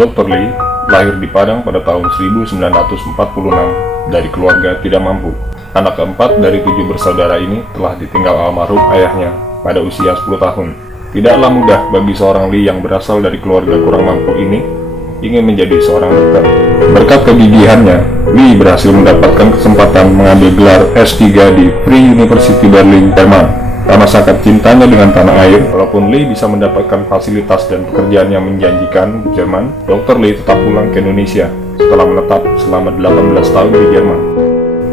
Dr. Lee lahir di Padang pada tahun 1946 dari keluarga tidak mampu. Anak keempat dari 7 bersaudara ini telah ditinggal almarhum ayahnya pada usia 10 tahun. Tidaklah mudah bagi seorang Lee yang berasal dari keluarga kurang mampu ini ingin menjadi seorang dokter. Berkat kegigihannya, Lee berhasil mendapatkan kesempatan mengambil gelar S3 di Free University Berlin, Jerman. Karena sangat cintanya dengan tanah air, walaupun Lee bisa mendapatkan fasilitas dan pekerjaan yang menjanjikan di Jerman, Dr. Lee tetap pulang ke Indonesia setelah menetap selama 18 tahun di Jerman.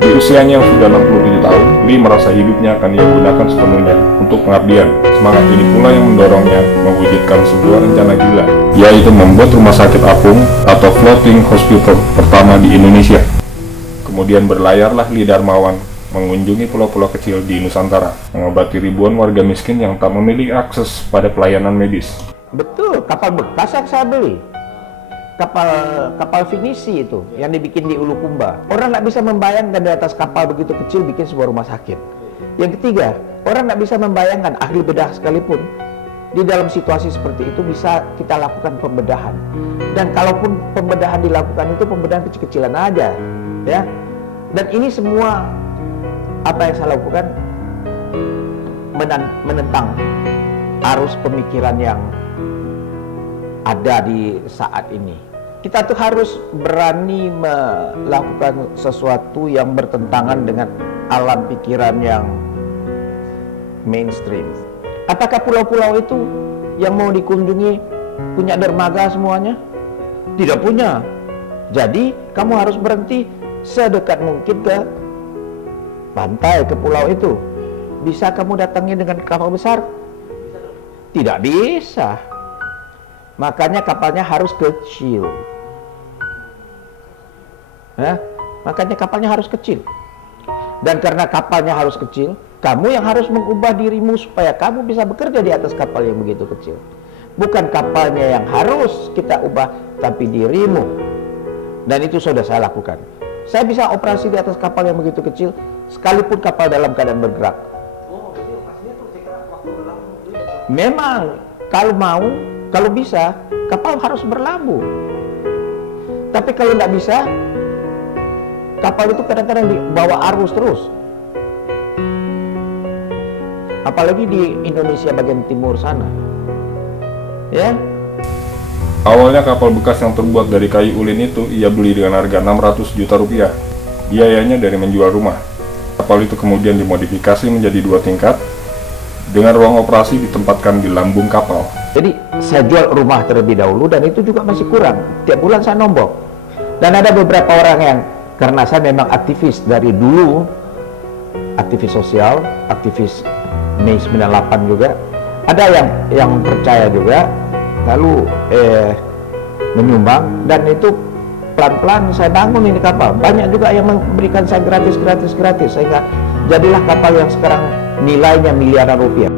Di usianya yang sudah 67 tahun, Lee merasa hidupnya akan ia gunakan sepenuhnya untuk pengabdian. Semangat ini pula yang mendorongnya mewujudkan sebuah rencana gila, yaitu membuat rumah sakit apung atau floating hospital pertama di Indonesia. Kemudian berlayarlah Lee Darmawan mengunjungi pulau-pulau kecil di Nusantara, mengobati ribuan warga miskin yang tak memiliki akses pada pelayanan medis. Betul, kapal bekas yang saya beli. Kapal finisi itu yang dibikin di Ulukumba. Orang nggak bisa membayangkan di atas kapal begitu kecil bikin sebuah rumah sakit. Yang ketiga, orang nggak bisa membayangkan, ahli bedah sekalipun, di dalam situasi seperti itu bisa kita lakukan pembedahan. Dan kalaupun pembedahan dilakukan itu pembedahan kecil-kecilan aja, ya. Dan ini semua apa yang saya lakukan menentang arus pemikiran yang ada di saat ini. Kita tuh harus berani melakukan sesuatu yang bertentangan dengan alam pikiran yang mainstream. Apakah pulau-pulau itu yang mau dikunjungi punya dermaga semuanya? Tidak punya. Jadi kamu harus berhenti sedekat mungkin ke pantai, ke pulau itu. Bisa kamu datangi dengan kapal besar? Tidak bisa. Makanya kapalnya harus kecil. Ya, makanya kapalnya harus kecil. Dan karena kapalnya harus kecil, kamu yang harus mengubah dirimu supaya kamu bisa bekerja di atas kapal yang begitu kecil. Bukan kapalnya yang harus kita ubah, tapi dirimu. Dan itu sudah saya lakukan. Saya bisa operasi di atas kapal yang begitu kecil, sekalipun kapal dalam keadaan bergerak. Memang kalau mau, kalau bisa, kapal harus berlabuh. Tapi kalau tidak bisa, kapal itu kadang-kadang dibawa arus terus. Apalagi di Indonesia bagian timur sana. Ya. Awalnya kapal bekas yang terbuat dari kayu ulin itu ia beli dengan harga 600 juta rupiah. Biayanya dari menjual rumah. Kapal itu kemudian dimodifikasi menjadi 2 tingkat dengan ruang operasi ditempatkan di lambung kapal. Jadi saya jual rumah terlebih dahulu dan itu juga masih kurang. Tiap bulan saya nombok. Dan ada beberapa orang yang, karena saya memang aktivis dari dulu, aktivis sosial, aktivis Mei 98 juga, ada yang percaya juga, lalu menyumbang, dan itu pelan-pelan saya bangun ini kapal. Banyak juga yang memberikan saya gratis, sehingga jadilah kapal yang sekarang nilainya miliaran rupiah.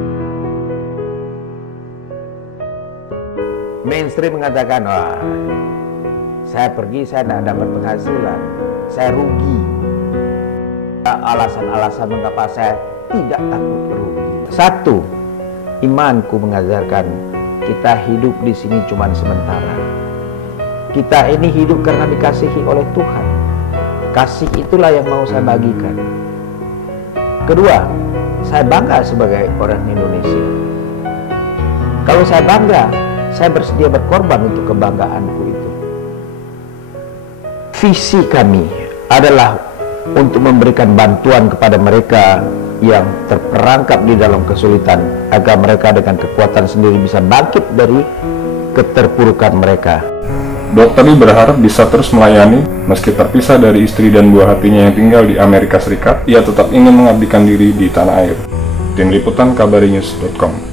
Mainstream mengatakan, wah, saya pergi, saya tidak dapat penghasilan, saya rugi. Alasan-alasan mengapa saya tidak takut rugi. Satu, imanku mengajarkan kita hidup di sini cuma sementara. Kita ini hidup karena dikasihi oleh Tuhan. Kasih itulah yang mau saya bagikan. Kedua, saya bangga sebagai orang Indonesia. Kalau saya bangga, saya bersedia berkorban untuk kebanggaanku itu. Visi kami adalah untuk memberikan bantuan kepada mereka yang terperangkap di dalam kesulitan, agar mereka dengan kekuatan sendiri bisa bangkit dari keterpurukan mereka. Dr. Lee berharap bisa terus melayani meski terpisah dari istri dan buah hatinya yang tinggal di Amerika Serikat. Ia tetap ingin mengabdikan diri di tanah air. Tim Liputan KabariNews.com.